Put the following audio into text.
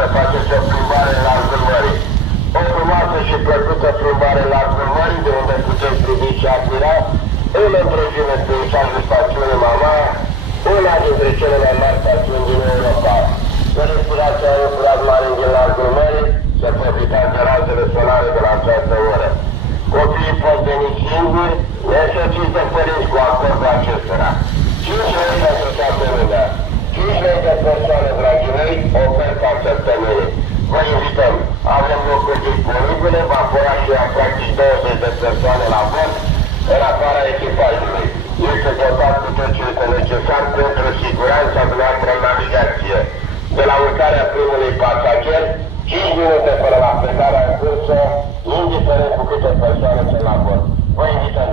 să faceți o plimbare în largul mării. O frumoasă și plăcută plimbare în largul mării, de unde puteți privi și admira în întregime peisajul stațiunii Mamaia, una dintre cele mai mari stațiuni din Europa. Să respirați aerul curat mare din largul mării, să profitați de razele solare de la această oră. Copiii pot veni singuri, neînsoțiți de părinți cu acordul acestora. 5 lei pentru toată lumea. 5 lei de persoane, dragii mei, oferta săptămânii. Vă invităm. Avem locuri disponibile, va apăra și practic 20 de persoane la bord, în afara echipajului. Este dotat cu tot ce este necesar pentru siguranța dumneavoastră în navigație. De la urcarea primului pasager, 5 minute până la plecarea în cursă, indiferent cu câte persoane sunt la bord. Vă invităm.